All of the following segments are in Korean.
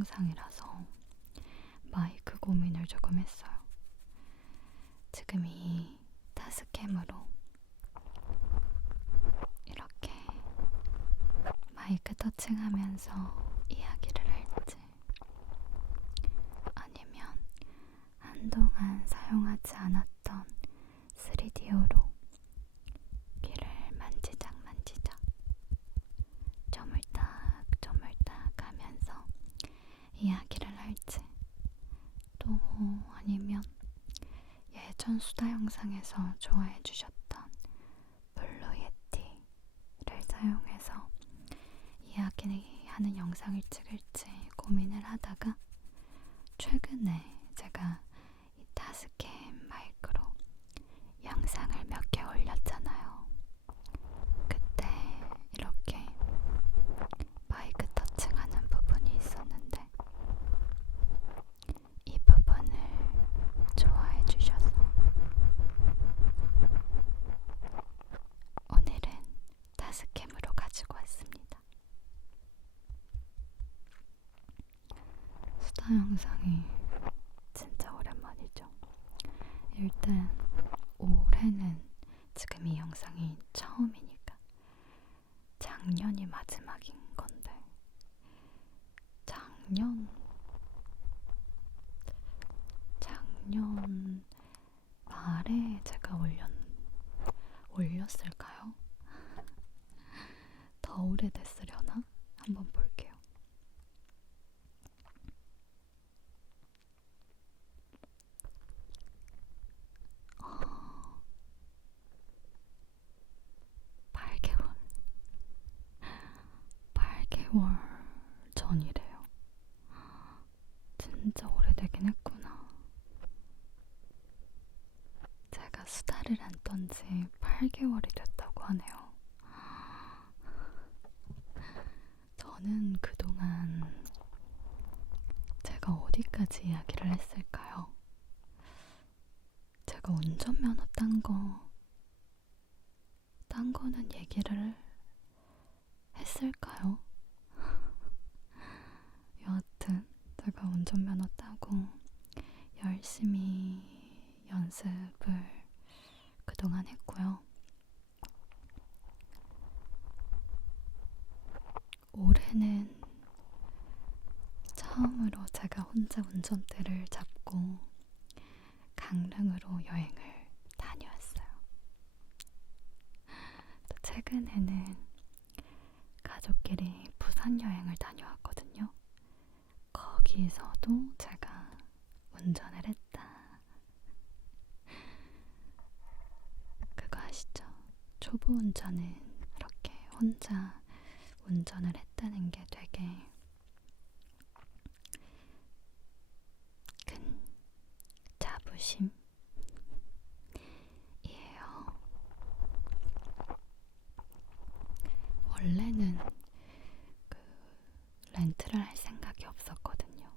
영상이라서 마이크 고민을 조금 했어요. 지금 이 타스캠으로 이렇게 마이크 터칭하면서 이야기를 할지, 아니면 한동안 사용하지 않았던 3DO로 귀를 만지작 쪼물딱 하면서 이야기를 할지, 또 아니면 예전 수다 영상에서 좋아해 주셨던 블루 예티를 사용해서 이야기하는 영상을 찍을지 고민을 하다가 최근에 제가 이 타스캠 마이크로 영상을 몇 개 올렸잖아요. 그때 이렇게 마이크 터칭하는 부분이 있었는데 이 부분을 좋아해 주셔서 오늘은 타스캠으로 가지고 왔습니다. 수다 영상이 진짜 오랜만이죠. 일단 올해는 지금 이 영상이 처음이니까 작년이 마지막인 건데, 작년 말에 제가 올렸을까요? 더 오래됐으려나? 한번 볼게요. 어, 8개월 전이래요. 진짜 오래되긴 했구나. 제가 수다를 안 떤지 8개월이 됐다고 하네요. 저는 그동안 제가 어디까지 이야기를 했을까요? 제가 운전면허 딴 거는 얘기를 했을까요? 여하튼 제가 운전면허 따고 열심히 연습을 그동안 했고요. 올해는 처음으로 제가 혼자 운전대를 잡고 강릉으로 여행을 다녀왔어요. 또 최근에는 가족끼리 부산 여행을 다녀왔거든요. 거기서도 제가 운전을 했다. 그거 아시죠? 초보 운전은 이렇게 혼자 운전을 했다는 게 되게 큰 자부심이에요. 원래는 렌트를 할 생각이 없었거든요.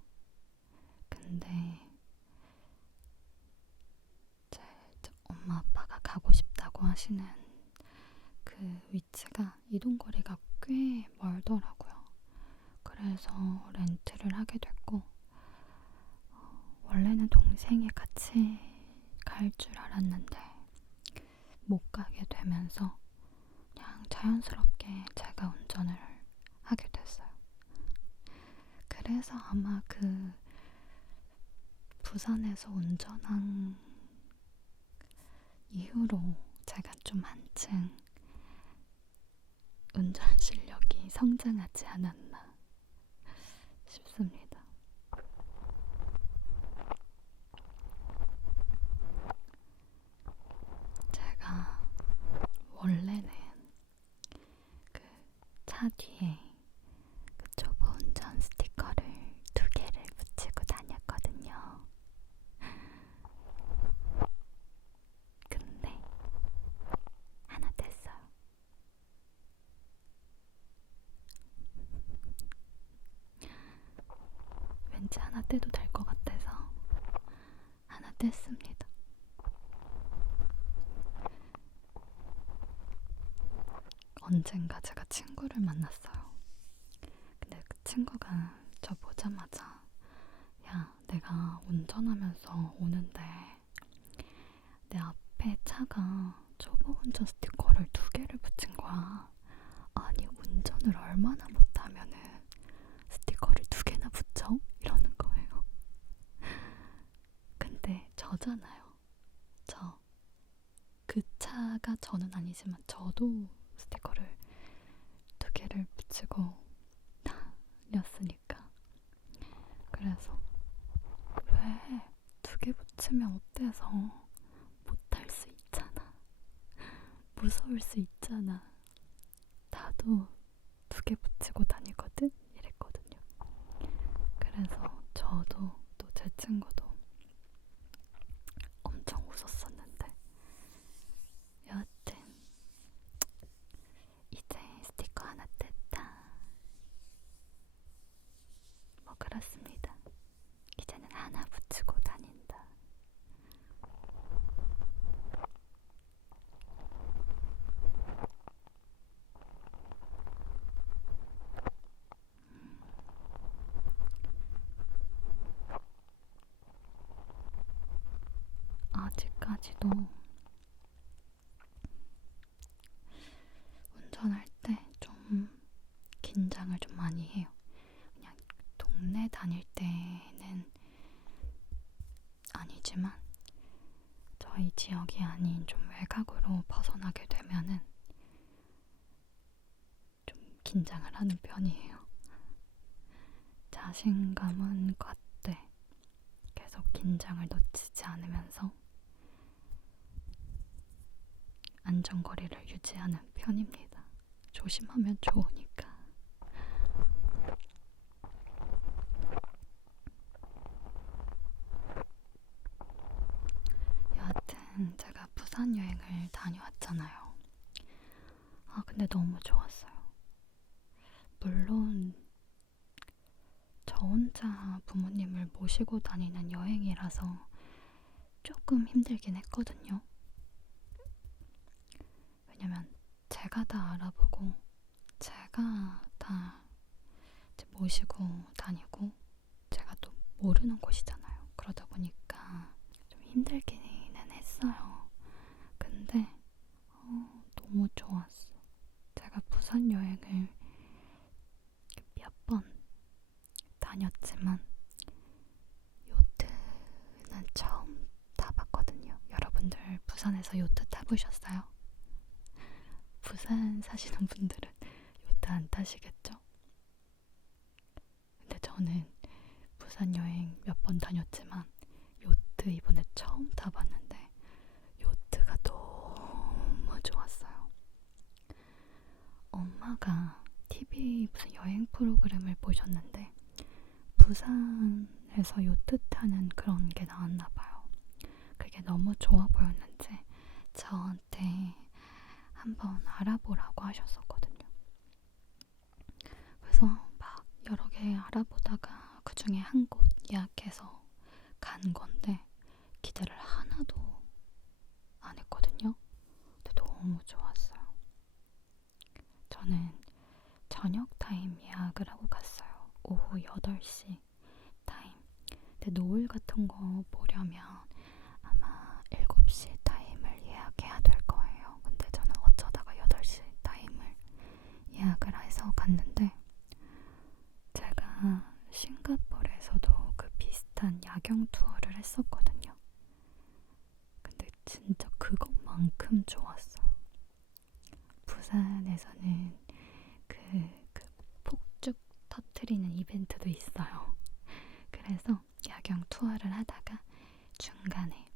근데 제 엄마 아빠가 가고 싶다고 하시는 그 위치가 이동거리가 꽤 멀더라고요. 그래서 렌트를 하게 됐고, 원래는 동생이 같이 갈 줄 알았는데 못 가게 되면서 그냥 자연스럽게 제가 운전을 하게 됐어요. 그래서 아마 그 부산에서 운전한 이후로 제가 좀 한층 운전 실력이 성장하지 않았나 싶습니다. 제가 원래는 그 차 뒤에 그 초보 운전 스티커를 2개를 붙이고 다녔거든요. 근데 하나 뗐어요. 왠지 하나 떼도 될 것 같아서 하나 뗐습니다. 언젠가 제가 친구를 만났어요. 근데 그 친구가 저 보자마자 야, 내가 운전하면서 오는데 내 앞에 차가 초보 운전 스티커를 2개를 붙인 거야. 아니, 운전을 얼마나 못하면은 스티커를 2개나 붙여? 이러는 거예요. 근데 저잖아요. 그 차가 저는 아니지만 저도 스티커를 2개를 붙이고 다녔으니까. 그래서 왜 2개 붙이면 어때서? 못할 수 있잖아. 무서울 수 있잖아. 나도 2개 붙이고 다니거든? 이랬거든요. 그래서 저도 또 제 친구도 엄청 웃었었는데, 여하튼 이제 스티커 하나 뗐다. 뭐 그렇습니다. 이제는 하나 붙이고 다닌다. 아직까지도 운전할 때 좀 긴장을 좀 많이 해요. 그냥 동네 다닐 때는 아니지만 저희 지역이 아닌 좀 외곽으로 벗어나게 되면은 좀 긴장을 하는 편이에요. 자신감은 걷되 계속 긴장을 놓치지 않으면서 안전거리를 유지하는 편입니다. 조심하면 좋으니까. 여하튼 제가 부산 여행을 다녀왔잖아요. 근데 너무 좋았어요. 물론 저 혼자 부모님을 모시고 다니는 여행이라서 조금 힘들긴 했거든요. 왜냐면 제가 다 알아보고 제가 다 모시고 다니고 제가 또 모르는 곳이잖아요. 그러다 보니까 좀 힘들기는 했어요. 근데 너무 좋았어. 제가 부산 여행을 몇 번 다녔지만 요트는 처음 타봤거든요. 여러분들 부산에서 요트 타보셨어요? 부산 사시는 분들은 요트 안 타시겠죠? 근데 저는 부산 여행 몇 번 다녔지만 요트 이번에 처음 타봤는데 요트가 너무 좋았어요. 엄마가 TV 무슨 여행 프로그램을 보셨는데 부산에서 요트 타는 그런 게 나왔나봐요. 그게 너무 좋아 보였는지 저한테 한번 알아보라고 하셨었거든요. 그래서 막 여러 개 알아보다가 그 중에 한 곳 예약해서 간 건데 기대를 하나도 안 했거든요. 근데 너무 좋았어요. 저는 저녁 타임 예약을 하고 갔어요. 오후 8시 타임. 근데 노을 같은 거 보려면 아마 7시 타임을 예약해야 될 거예요. 근데 저는 어쩌다가 8시 타임을 예약을 해서 갔는데 제가 싱가포르에서도 그 비슷한 야경 투어를 했었거든요. 근데 진짜 그것만큼 좋았어요. 부산에서는 그 폭죽 터트리는 이벤트도 있어요. 그래서 야경 투어를 하다가 중간에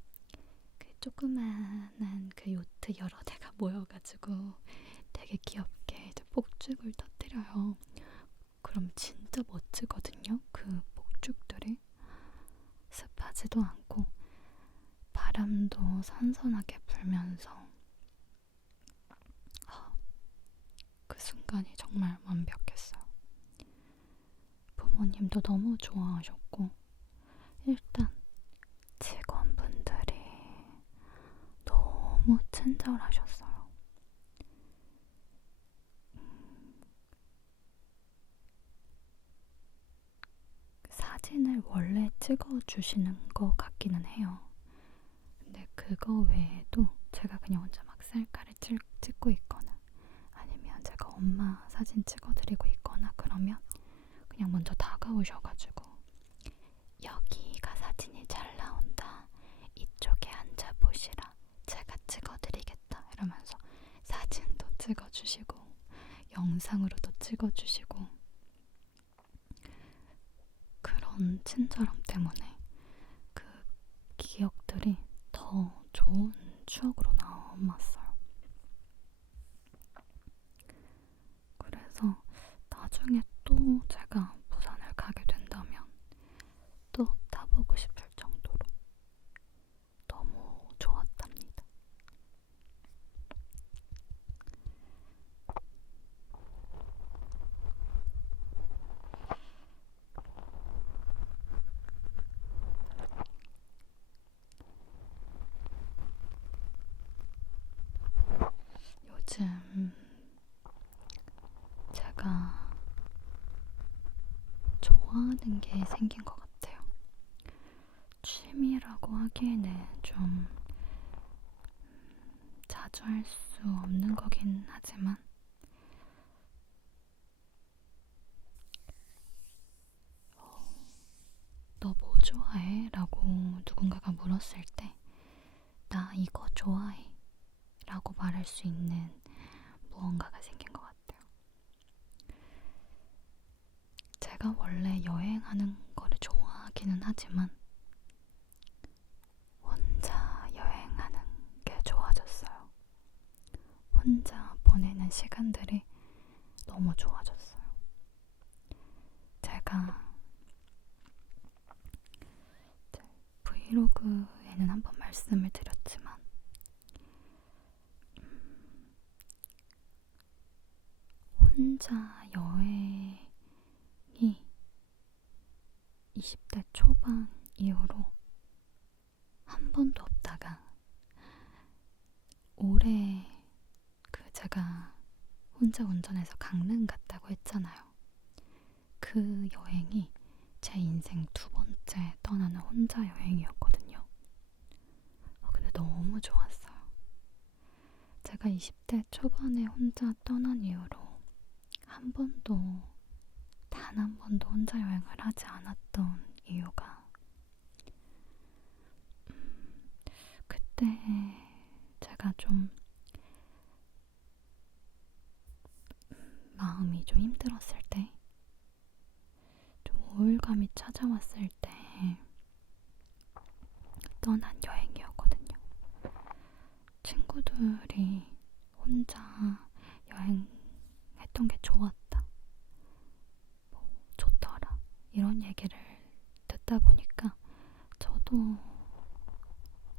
그 조그만한 그 요트 여러 대가 모여가지고 되게 귀엽게 이제 폭죽을 터뜨려요. 그럼 진짜 멋지거든요. 그 폭죽들이 습하지도 않고 바람도 선선하게 불면서 그 순간이 정말 완벽했어요. 부모님도 너무 좋아하셨고 일단 직원분들이 너무 친절하셨어요. 찍어주시는 것 같기는 해요. 근데 그거 외에도 제가 그냥 혼자 막 셀카를 찍고 있거나 아니면 제가 엄마 사진 찍어드리고 있거나 그러면 그냥 먼저 다가오셔가지고 여기가 사진이 잘 나온다. 이쪽에 앉아보시라. 제가 찍어드리겠다. 이러면서 사진도 찍어주시고 영상으로도 찍어주시고 그런 친절함 때문에 그 기억들이 더 좋은 추억으로 남았어요. 그래서 나중에 또 제가 부산을 가게 된다면 또 타보고 싶을 정도로 너무 좋았답니다. 요즘 제가 좋아하는 게 생긴 것 같아요. 취미라고 하기에는 좀 자주 할 수 없는 거긴 하지만 너 뭐 좋아해? 라고 누군가가 물었을 때 나 이거 좋아해 라고 말할 수 있는 무언가가 생긴 것 같아요. 제가 원래 여행하는 거를 좋아하기는 하지만 혼자 여행하는 게 좋아졌어요. 혼자 보내는 시간들이 너무 좋아졌어요. 제가 브이로그에는 한번 말씀을 드렸지만 혼자 여행이 20대 초반 이후로 한 번도 없다가 올해 제가 혼자 운전해서 강릉 갔다고 했잖아요. 그 여행이 제 인생 2번째 떠나는 혼자 여행이었거든요. 근데 너무 좋았어요. 제가 20대 초반에 혼자 떠난 이후로 단 한 번도 혼자 여행을 하지 않았던 이유가 그때 제가 좀 마음이 좀 힘들었을 때, 좀 우울감이 찾아왔을 때 떠난 여행이었거든요. 친구들이 혼자 여행했던 게 좋았다, 좋더라 이런 얘기를 듣다 보니까 저도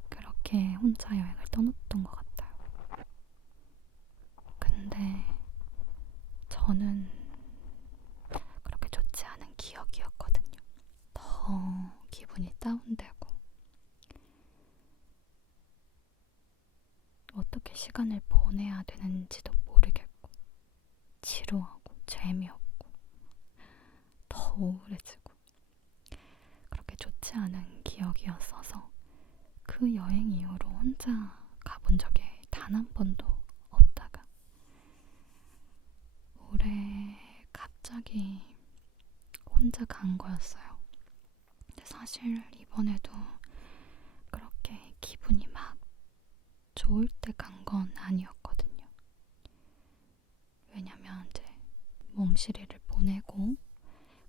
그렇게 혼자 여행을 떠났던 것 같아요. 근데 저는 그렇게 좋지 않은 기억이었거든요. 더 기분이 다운되고 어떻게 시간을 보내야 되는지도 모르겠고 지루하고 재미없고 더 우울해지고 그렇게 좋지 않은 기억이었어서 그 여행 이후로 혼자 가본 적이 단 한 번도 없다가 올해 갑자기 혼자 간 거였어요. 근데 사실 이번에도 그렇게 기분이 막 좋을 때 간 건 아니었거든요. 왜냐면 이제 몽실이를 보내고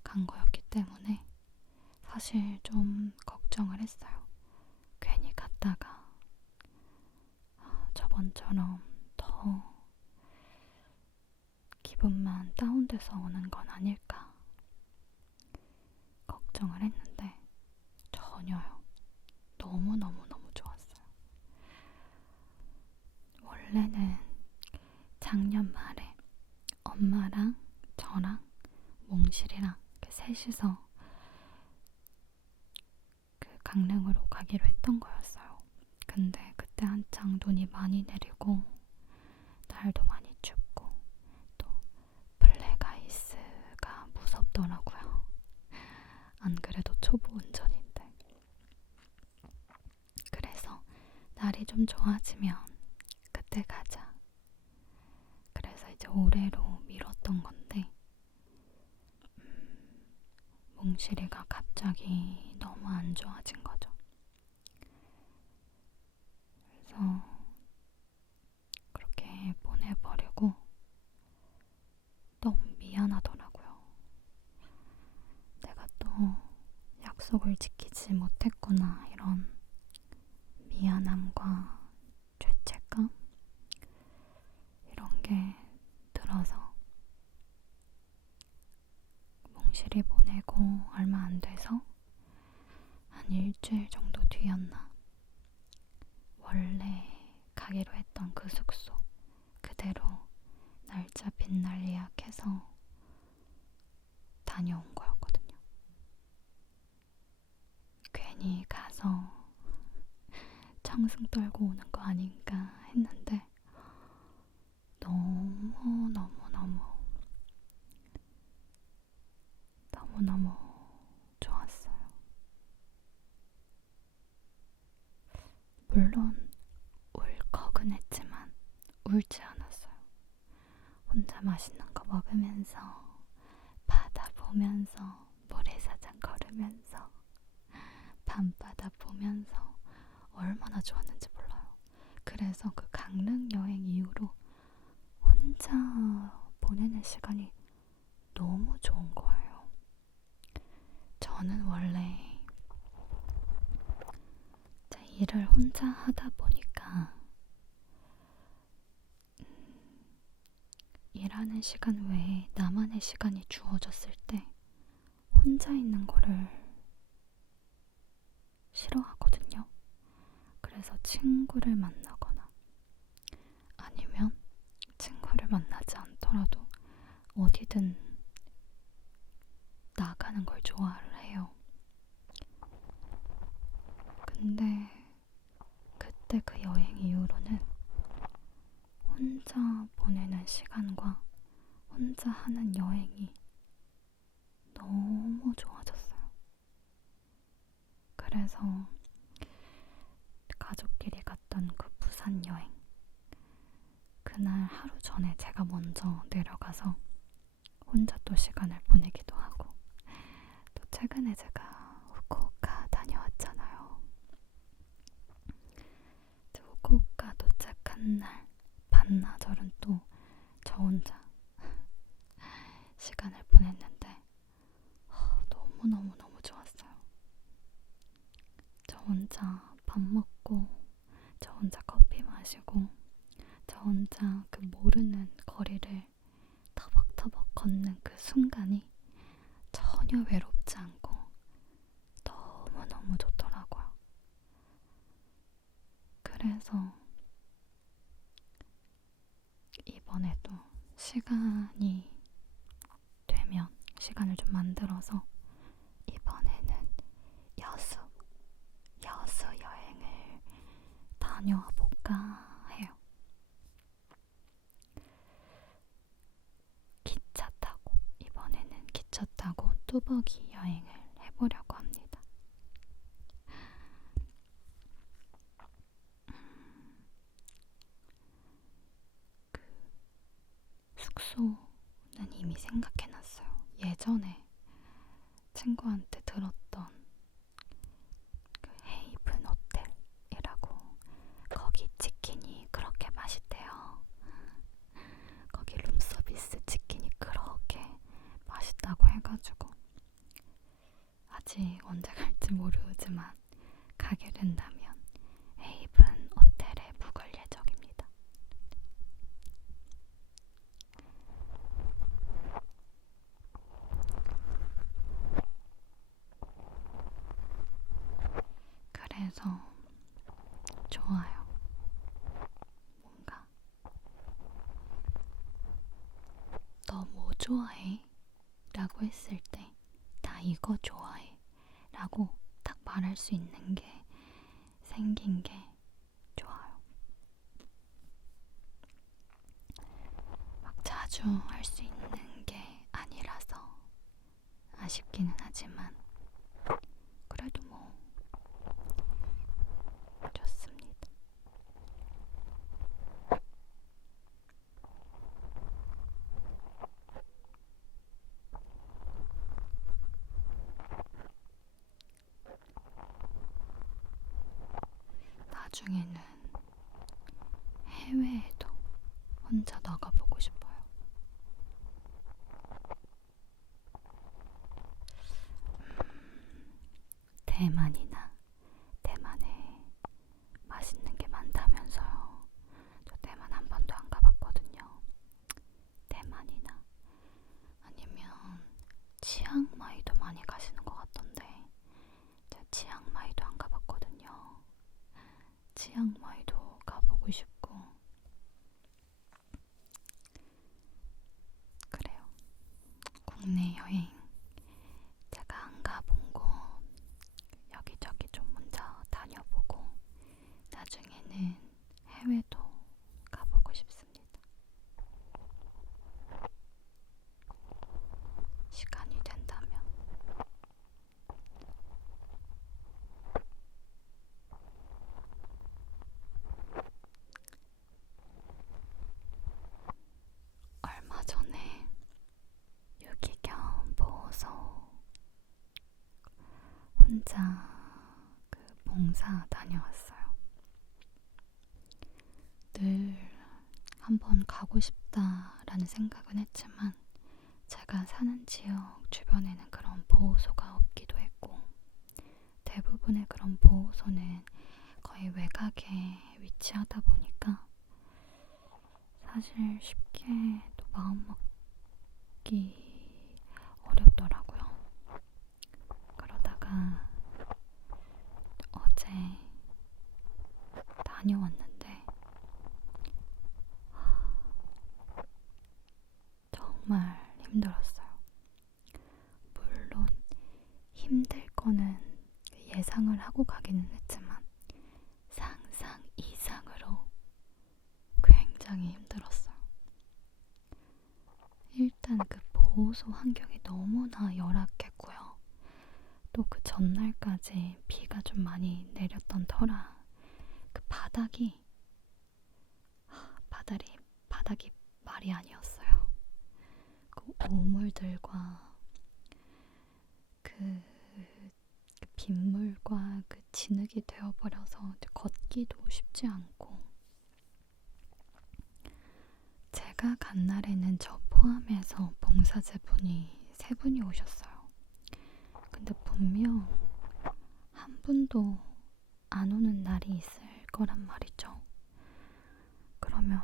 간 거였기 때문에 사실 좀 걱정을 했어요. 괜히 갔다가 저번처럼 더 기분만 다운돼서 오는 건 아닐까 걱정을 했는데 전혀요. 너무너무너무 좋았어요. 원래는 작년 말에 엄마랑 저랑 몽실이랑 셋이서 강릉으로 가기로 했던 거였어요. 근데 그때 한창 눈이 많이 내리고 날도 많이 춥고 또 블랙아이스가 무섭더라고요. 안 그래도 초보 운전인데 좀 좋아지면 그때 가자. 그래서 이제 올해로 미뤘던 건데, 몽실이가 갑자기 너무 안 좋아진 거죠. 그래서 그렇게 보내버리고 너무 미안하더라고요. 내가 또 약속을 지키지 못했구나, 이런 미안함과 죄책감? 이런 게 들어서 몽실이 보내고 얼마 안 돼서 한 일주일 정도 뒤였나, 원래 가기로 했던 그 숙소 그대로 날짜 빛날 예약해서 다녀온 거였거든요. 괜히 가서 청승 떨고 오는 거 아닌가 했는데 너무너무 좋았어요. 물론 울컥은 했지만 울지 않았어요. 혼자 맛있는 거 먹으면서, 바다 보면서, 모래사장 걸으면서, 밤바다 보면서 얼마나 좋았는지 몰라요. 그래서 그 강릉 여행 이후로 혼자 보내는 시간이 너무 좋은 거예요. 저는 원래 제 일을 혼자 하다 보니까 일하는 시간 외에 나만의 시간이 주어졌을 때 혼자 있는 거를 싫어하거든요. 그래서 친구를 만나거나 아니면 친구를 만나지 않더라도 어디든 나가는 걸 좋아를 해요. 근데 그때 그 여행 이후로는 혼자 보내는 시간과 혼자 하는 여행이 너무 좋아졌어요. 그래서 가족끼리 갔던 그 부산 여행, 그날 하루 전에 제가 먼저 내려가서 혼자 또 시간을 보내기도 하고, 또 최근에 제가 후쿠오카 다녀왔잖아요. 후쿠오카 도착한 날 반나절은 또 저 혼자 시간을 보냈는데 너무너무 좋았어요. 저 혼자 밥 먹고, 저 혼자 커피 마시고, 저 혼자 그 모르는 거리를 터벅터벅 걷는 그 순간이 전혀 외롭지 않고 너무너무 좋더라고요. 그래서 이번에도 시간이 되면 시간을 좀 만들어서 이번에는 여수 여행을 다녀와 볼까 해요. 기차 타고, 이번에는 기차 타고 뚜벅이 여행을 해보려고 합니다. 그 숙소는 이미 생각해놨어요. 예전에 친구한테 들었던 그 헤이븐 호텔이라고, 거기 치킨이 그렇게 맛있대요. 거기 룸서비스 치킨이 그렇게 맛있다고 해가지고 아직 언제 갈지 모르지만 가게 된다면 헤이븐 호텔에 묵을 예정입니다. 그래서 좋아요. 뭔가 너 뭐 좋아해? 라고 했을 때 나 이거 좋아해 라고 딱 말할 수 있는 게 생긴 게 좋아요. 막 자주 할 수 있는 게 아니라서 아쉽기는 하지만 그래도 뭐 좋습니다. 나중에는 해외에도 혼자 나가보고 싶어요. 대만에 맛있는 게 많다면서요. 저 대만 한 번도 안 가봤거든요. 대만이나 아니면 치앙마이도 많이 가시는 것 같던데 제가 치앙마이도 안 가봤거든요. 치앙마이도 가보고 싶고 그래요. 국내 여행 제가 안 가본 곳 여기저기 좀 먼저 다녀보고 나중에는 해외도 가보고 싶습니다. 시간이 된다면. 얼마 전에 유기견 보호소 혼자 봉사 다녀왔어요. 늘 한번 가고 싶다라는 생각은 했지만 제가 사는 지역 주변에는 그런 보호소가 없기도 했고 대부분의 그런 보호소는 거의 외곽에 위치하다 보니까 사실 쉽게 또 마음 먹기 어렵더라고요. 그러다가 어제 다녀왔는데 정말 힘들었어요. 물론 힘들 거는 예상을 하고 가기는 했지만 상상 이상으로 굉장히 힘들었어요. 일단 그 보호소 환경이 너무나 열악했고요. 또 그 전날까지 비가 좀 많이 내렸던 터라 그 바닥이 말이 아니었어요. 그 오물들과 그 빗물과 그 진흙이 되어버려서 걷기도 쉽지 않고 제가 간 날에는 저 포함해서 봉사자분이 3분이 오셨어요. 근데 분명 한 분도 안 오는 날이 있을 거란 말이죠. 그러면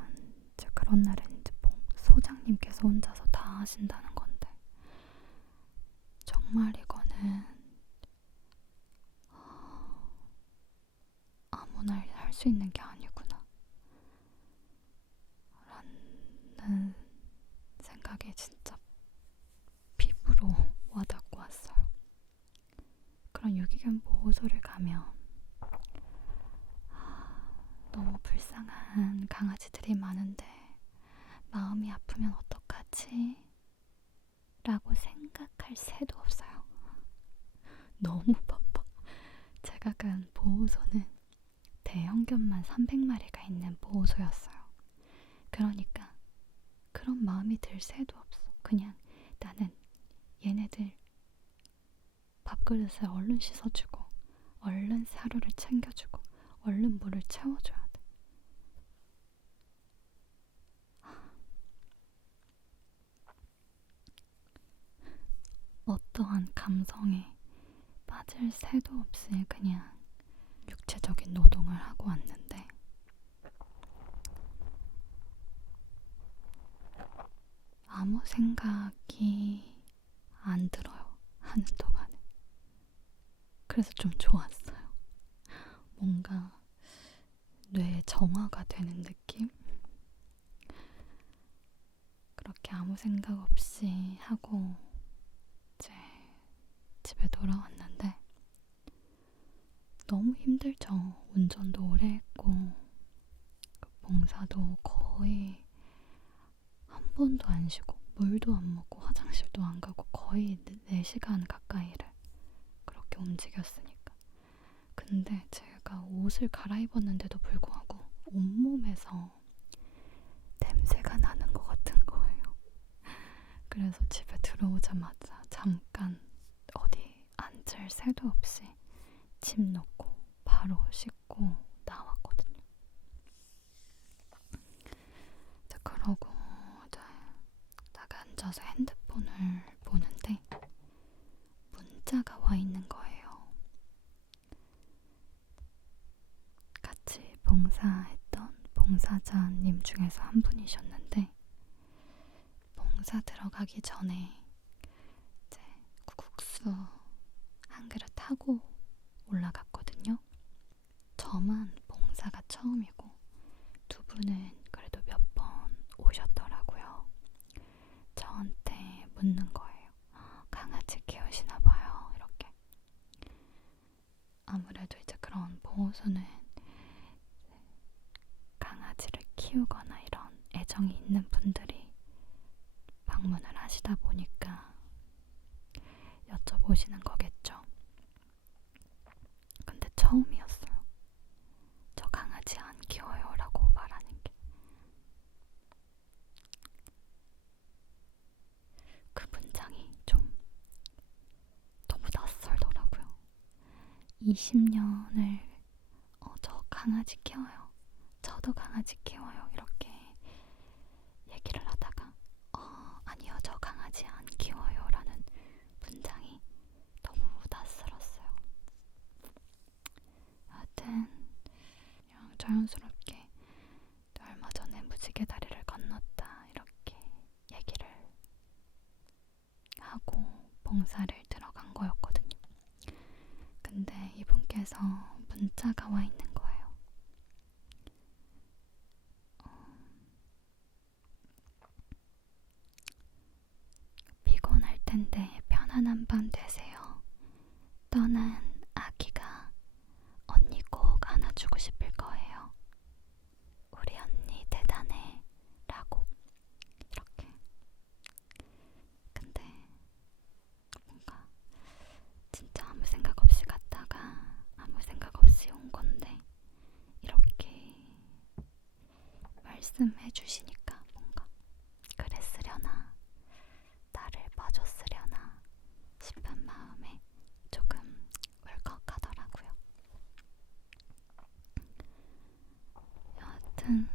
이제 그런 날에는 이제 소장님께서 혼자서 다 하신다는 건데 정말 이거는 아무나 할 수 있는 게 아니구나 라는 생각이 진짜 피부로 와닿고 왔어요. 그런 유기견 보호소를 가면 너무 불쌍한 강아지들이 많은데 마음이 아프면 어떡하지? 라고 생각할 새도 없어요. 너무 바빠. 제가 간 보호소는 대형견만 300마리가 있는 보호소였어요. 그러니까 그런 마음이 들 새도 없어. 그냥 나는 얘네들 밥그릇을 얼른 씻어주고 얼른 사료를 챙겨주고 얼른 물을 채워줘야 돼. 어떠한 감성에 빠질 새도 없이 그냥 육체적인 노동을 하고 왔는데 아무 생각이 안 들어요. 하는 동안에. 그래서 좀 좋았어요. 뭔가 뇌에 정화가 되는 느낌? 그렇게 아무 생각 없이 하고 이제 집에 돌아왔는데 너무 힘들죠. 운전도 오래 했고 봉사도 거의 한 번도 안 쉬고 물도 안 먹고 화장실도 안 가고 거의 4시간 가까이를 그렇게 움직였으니까. 근데 제가 옷을 갈아입었는데도 불구하고 온몸에서 냄새가 나는 것 같은 거예요. 그래서 집에 들어오자마자 잠깐 어디 앉을 새도 없이 집 놓고 바로 씻고 나왔거든요. 누워서 핸드폰을 보는데 문자가 와 있는 거예요. 같이 봉사했던 봉사자님 중에서 한 분이셨는데 봉사 들어가기 전에 이제 국수 한 그릇 하고 올라갔거든요. 저만 봉사가 처음이고 두 분은 그래도 몇 번 오셨더라고요. 저한테 묻는 거예요. 강아지 키우시나 봐요. 이렇게. 아무래도 이제 그런 보호소는 강아지를 키우거나 이런 애정이 있는 분들이 방문을 하시다 보니까 여쭤보시는 거겠죠. 근데 처음이었어요. 저 강아지 안 키워요 라고 말하는 게. 그 문장이 좀 너무 낯설더라고요. 20년을 저 강아지 키워요. 저도 강아지 키워요. 이렇게 얘기를 하다가 아니요, 저 강아지 안 키워요 라는 문장이 너무 낯설었어요. 하여튼 그냥 자연스럽게 얼마 전에 무지개 다리를 건넜다 이렇게 얘기를 하고 봉사를 들어간 거였거든요. 근데 이분께서 문자가 와 있는 거예요. 피곤할 텐데 편안한 밤 되세요. 떠난 아기가 언니 꼭 안아주고 싶을 거예요. 우리 언니 대단해 라고 이렇게. 근데 뭔가 진짜 아무 생각 없이 갔다가 아무 생각 없이 온 건데 이렇게 말씀해 주시니까 뭔가 그랬으려나 나를 봐줬으려나 싶은 마음에 조금 울컥하더라고요. 여하튼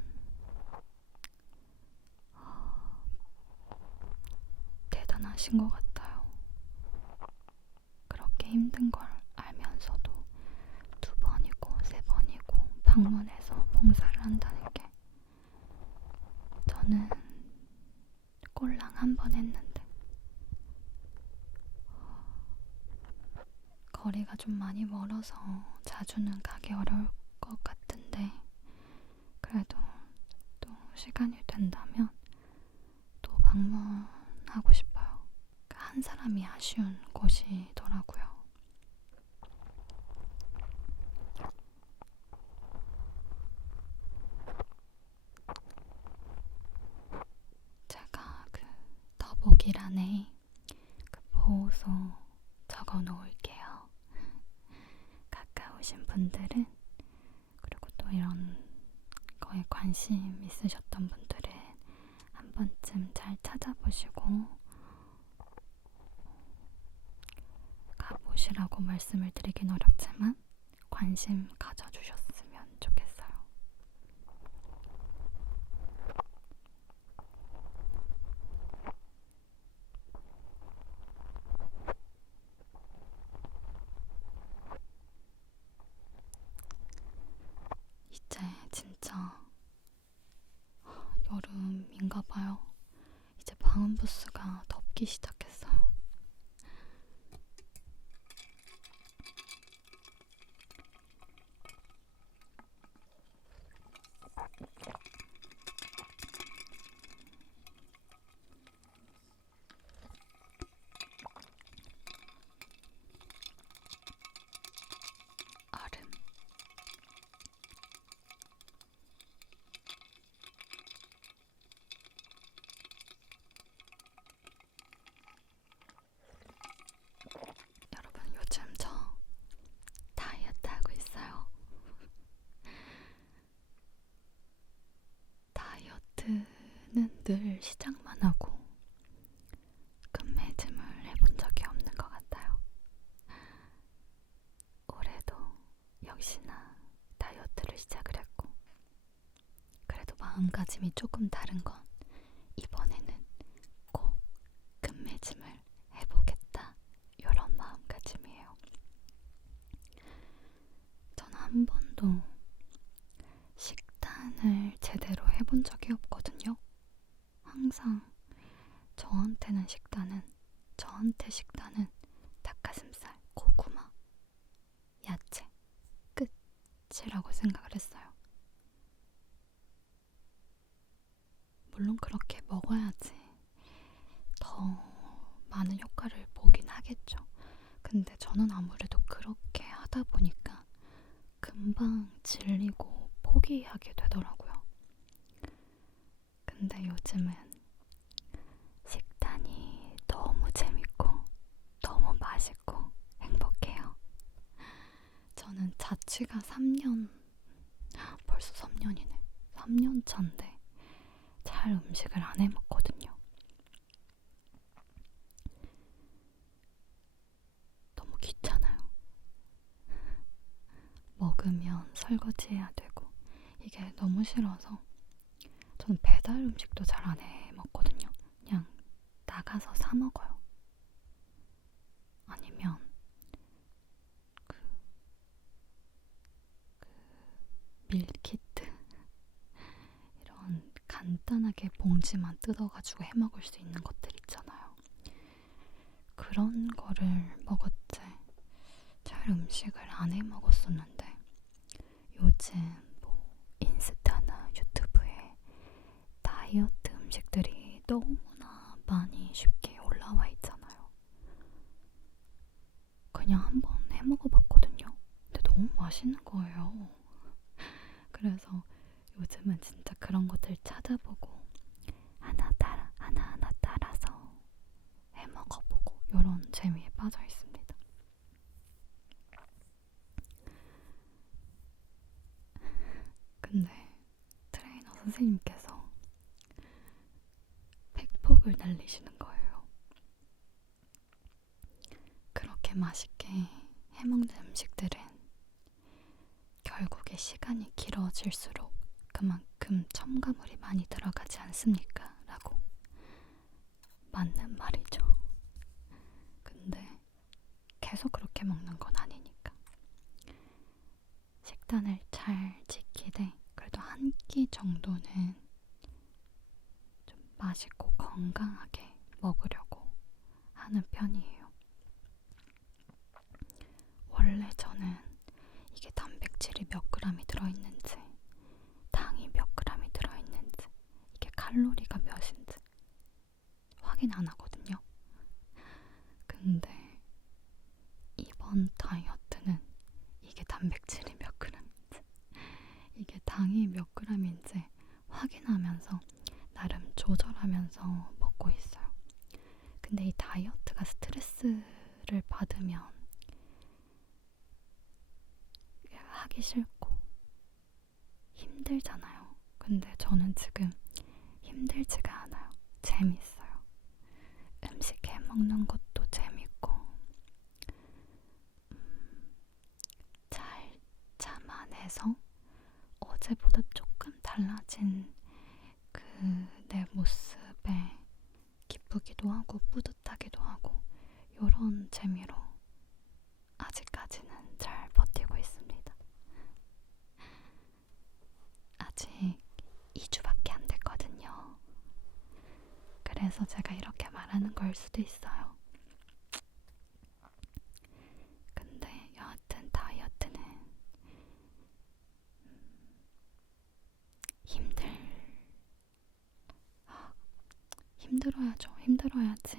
대단하신 것 같아요. 그렇게 힘든 걸 알면서도 2번이고 3번이고 방문해서 봉사를 한다는 게 저는 꼴랑 1번 했는데 거리가 좀 많이 멀어서 자주는 가기 어려울 것 같은데 그래도 또 시간이 된다면 또 방문하고 싶어요. 한 사람이 아쉬운 곳이더라고요. 제가 그 더보기란에 그 보호소 적어 놓을게요. 가까우신 분들은 그리고 또 이런 거에 관심 있으셨던 분들은 한 번쯤 잘 찾아보시고 가보시라고 말씀을 드리긴 어렵지만 관심 가져주셨으면 좋겠어요. 이제 진짜 여름인가 봐요. 이제 바운부스가 덥기 시작했어요. 얼음. 여러분 요즘 저 다이어트 하고 있어요. 다이어트는 늘 시작만 하고 끝맺음을 해본 적이 없는 것 같아요. 올해도 역시나 다이어트를 시작을 했고 그래도 마음가짐이 조금 다른 건 이번에는 꼭 해본 적이 없거든요. 항상 저한테 식단은 닭가슴살, 고구마, 야채, 끝이라고 생각을 했어요. 물론 그렇게 먹어야지 더 많은 효과를 보긴 하겠죠. 근데 저는 아무래도 그렇게 하다 보니까 금방 질리고 포기하게 되더라고요. 근데 요즘은 식단이 너무 재밌고 너무 맛있고 행복해요. 저는 자취가 3년, 벌써 3년이네. 3년 차인데 잘 음식을 안 해먹거든요. 너무 귀찮아요. 먹으면 설거지해야 되고 이게 너무 싫어서 저는 배달 음식도 잘 안 해먹거든요. 그냥 나가서 사 먹어요. 아니면 그 밀키트 이런 간단하게 봉지만 뜯어가지고 해먹을 수 있는 것들 있잖아요. 그런 거를 먹었지 잘 음식을 안 해먹었었는데 요즘 뭐 인스타나 유튜브에 다이어트 음식들이 너무나 많이 쉽게 올라와 있잖아요. 그냥 한번 해먹어봤거든요. 근데 너무 맛있는 거예요. 그래서 요즘은 진짜 그런 것들 찾아보고 하나하나 따라서 해먹어보고 이런 재미에 빠져 있습니다. 근데 트레이너 선생님께서 팩폭을 날리시는 거예요. 그렇게 맛있게 해먹는 음식들은 결국에 시간이 길어질수록 그만큼 첨가물이 많이 들어가지 않습니까? 라고. 맞는 말이죠. 근데 계속 그렇게 먹는 건 아니니까. 식단을 잘 지키되 그래도 한 끼 정도는 좀 맛있고 건강하게 먹으려고 하는 편이에요. 원래 저는 이게 단백질이 몇 그램이 들어있는지, 당이 몇 그램이 들어있는지, 이게 칼로리가 몇인지 확인 안 하거든요. 근데 이번 다이어트는 이게 단백질이 몇 그램인지, 이게 당이 몇 그램인지 확인하면서 나름 조절하면서 먹고 있어요. 근데 이 다이어트가 스트레스를 받으면 하기 싫고 힘들잖아요. 근데 저는 지금 힘들지가 않아요. 재밌어요. 음식 해먹는 것도 재밌고 잘 자만해서 어제보다 조금 달라진 그 내 모습에 기쁘기도 하고 뿌듯하기도 하고 요런 재미로 아직까지는 잘 버티고 있습니다. 아직 2주밖에 안 됐거든요. 그래서 제가 이렇게 말하는 걸 수도 있어요. 근데 여하튼 다이어트는 힘들어야죠. 힘들어야지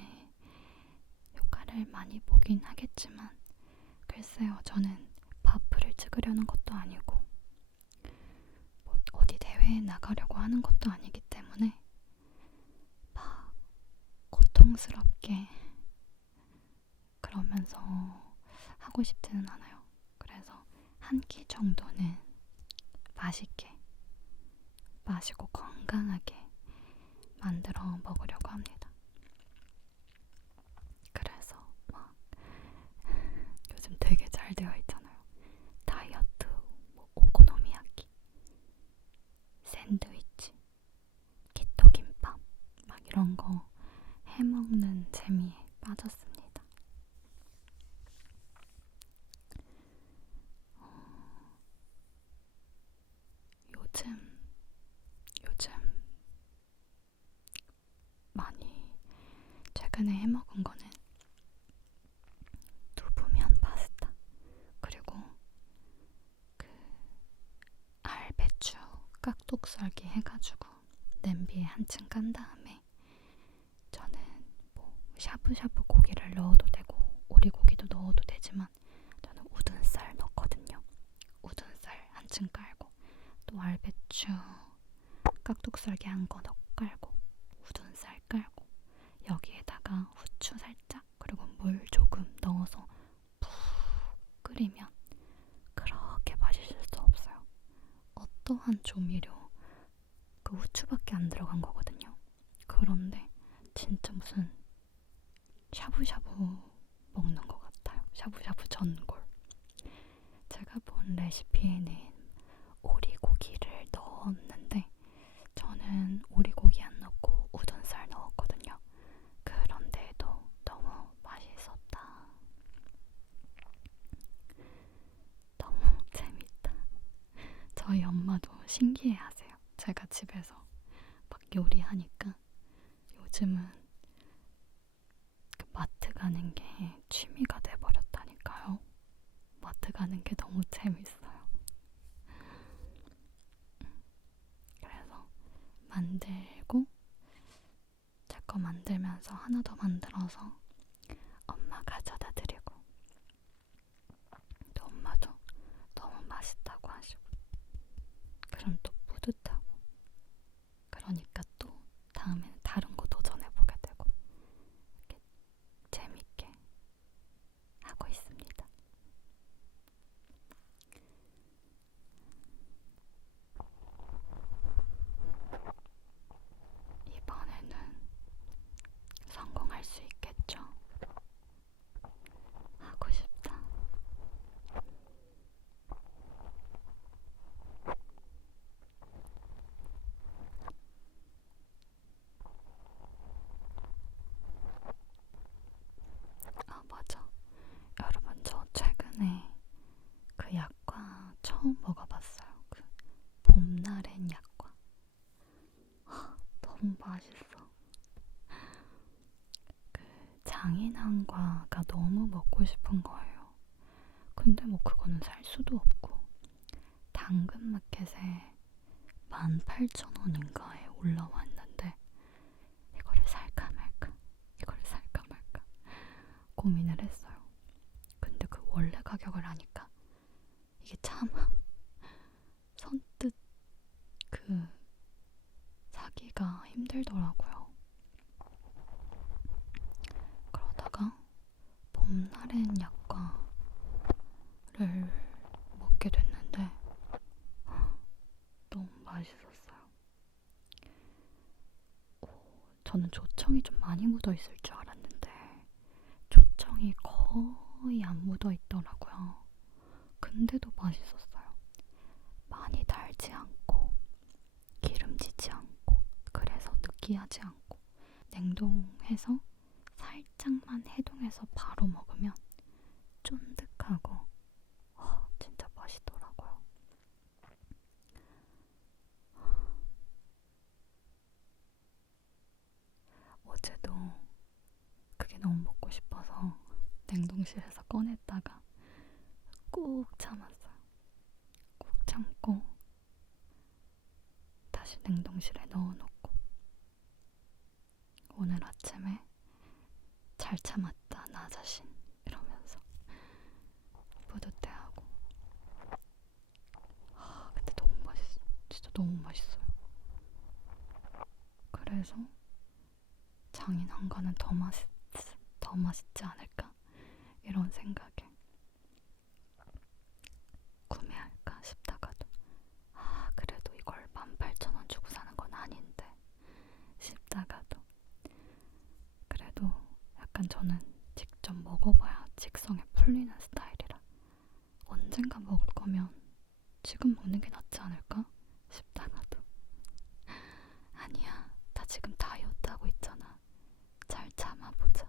효과를 많이 보긴 하겠지만 글쎄요. 저는 바프를 찍으려는 것도 아니고 뭐 어디 대회에 나가려고 하는 것도 아니기 때문에 막 고통스럽게 그러면서 하고 싶지는 않아요. 그래서 한 끼 정도는 맛있게 마시고 건강하게 만들어 먹으려고 합니다. 그래서 막 요즘 되게 잘 되어 있잖아요. 다이어트, 뭐 오코노미야키, 샌드위치, 키토김밥 막 이런 거 해먹는 재미에 빠졌습니다. 요즘 최근에 해먹은 거는 두부면 파스타, 그리고 그 알배추 깍둑 썰기 해가지고 냄비에 한층 깐 다음에, 저는 뭐 샤브샤브 고기를 넣어도 되고 오리고기도 넣어도 되지만 저는 우둔살 넣거든요. 우둔살 한층 깔고 또 알배추 깍둑 썰기 한 거 깔고 우둔살 깔고 여기에다가 후추 살짝 그리고 물 조금 넣어서 푹 끓이면 그렇게 맛있을 수 없어요. 어떠한 조미료, 그 후추밖에 안 들어간 거거든요. 그런데 진짜 무슨 샤브샤브 먹는 것 같아요. 샤브샤브 전골. 제가 본 레시피에는 오리고기를 넣었는데 저는 오리고기 안 넣고 우둔살 넣었거든요. 그런데도 너무 맛있었다. 너무 재밌다. 저희 엄마도 신기해하세요. 제가 집에서 막 요리하니까. 요즘은 그 마트 가는 게 취미가 돼버렸다니까요. 마트 가는 게 너무 재밌어요. 그래서 만들고 제 거 만들면서 하나 더 만들어서 엄마 가져다 드리고, 또 엄마도 너무 맛있다고 하시고, 그럼 또 뿌듯하고, 그러니까 또 다음에는 다른 거 도전해보게 되고, 이렇게 재밌게 하고 있습니다. 이번에는 성공할 수 있겠죠? 하고 싶다. 아, 맞아. 여러분, 저 최근에 그 약과 처음 먹어봤어요. 그 봄날엔 약과. 너무 맛있어. 그 장인한과가 너무 먹고 싶은 거예요. 근데 뭐 그거는 살 수도 없고, 당근마켓에 18,000원인가에 올라왔는데 이거를 살까 말까, 이거를 살까 말까 고민을 했어요. 근데 그 원래 가격을 하니까 이게 참 선뜻 그 사기가 힘들더라고요. 그러다가 봄날엔 약과를 먹게 됐는데 너무 맛있었어요. 저는 조청이 좀 많이 묻어 있을 줄 알았는데 조청이 거의 안 묻어 있더라고요. 근데도 맛있었어요. 많이 달지 않고 기름지지 않고, 그래서 느끼하지 않고, 냉동해서 살짝만 해동해서 바로 먹으면 쫀득하고 진짜 맛있더라고요. 어제도 그게 너무 먹고 싶어서 냉동실에서 꺼냈다가 꾹 참았어요. 꾹 참고 다시 냉동실에 넣어놓고 오늘 아침에 잘 참았다 나 자신 이러면서 뿌듯해하고. 근데 너무 맛있어. 진짜 너무 맛있어요. 그래서 장인한과는 더 맛있지 않을까 이런 생각에 구매할까 싶다가도 그래도 이걸 18,000원 주고 사는 건 아닌데 싶다가도, 그래도 약간 저는 직접 먹어봐야 직성에 풀리는 스타일이라 언젠가 먹을 거면 지금 먹는 게 낫지 않을까 싶다가도 아니야, 나 지금 다이어트 하고 있잖아, 잘 참아보자,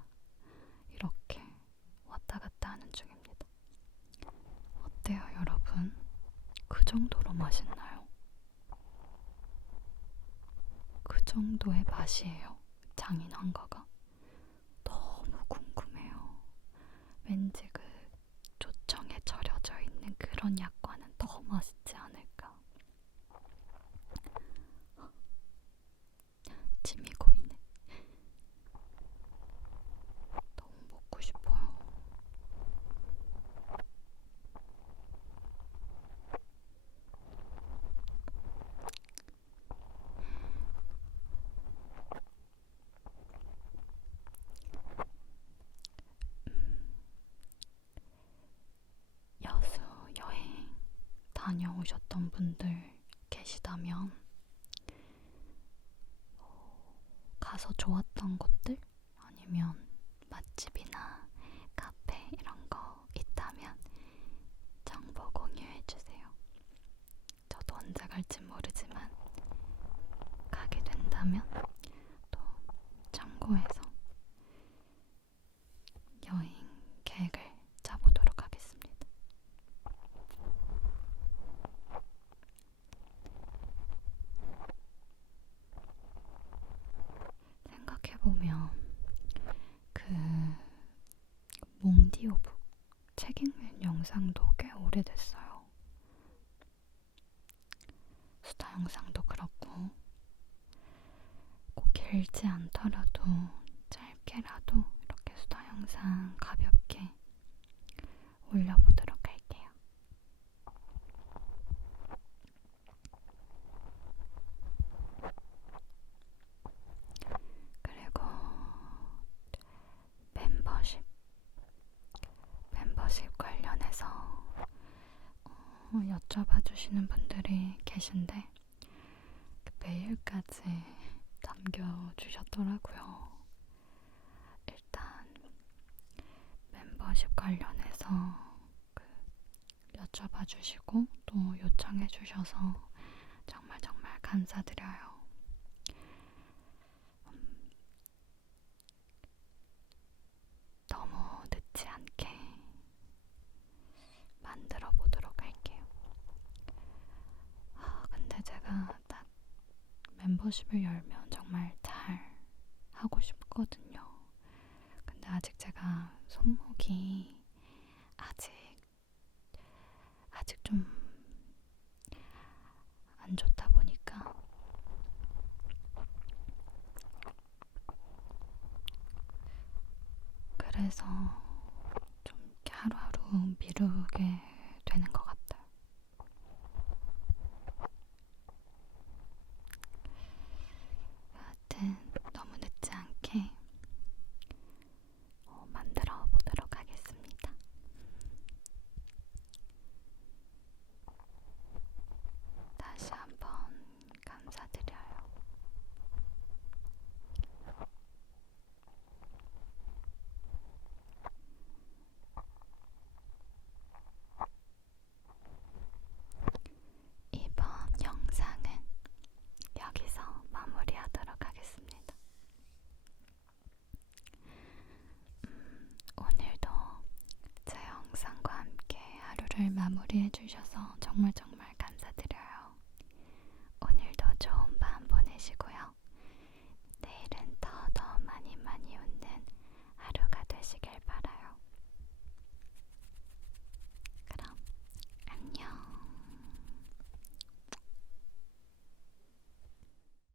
이렇게 왔다 갔다 하는 중입니다. 어때요, 여러분? 그 정도로 맛있나요? 그 정도의 맛이에요, 장인한과가. 왠지 그 조청에 절여져 있는 그런 약과는 더 맛있지 않을까. 침이 고이네. 너무 먹고 싶어요. 여수 여행 다녀오셨던 분들 계시다면 가서 좋았던 곳들 아니면 맛집이나 카페 이런 거 있다면 정보 공유해주세요. 저도 언제 갈지 모르지만 가게 된다면 또 참고해서 여행 계획을 짜보도록 하겠습니다. 생각해보면 그 몽디오브 책 읽는 영상도 꽤 오래됐어요. 수다 영상도 그렇고 꼭 길지 않더라도 짧게라도 이렇게 수다 영상 가볍게 올려보도록 할게요. 그리고 멤버십 관련해서 여쭤봐 주시는 분들이 계신데 메일까지 남겨주셨더라고요. 일단 멤버십 관련해서 여쭤봐 주시고 또 요청해 주셔서 정말 감사드려요. 너무 늦지 않게 만들어 보도록 할게요. 근데 제가 딱 멤버십을 열면 정말 잘 하고 싶거든요. 근데 아직 제가 손목이 아직 좀 안 좋다 보니까 그래서 좀 이렇게 하루하루 미루게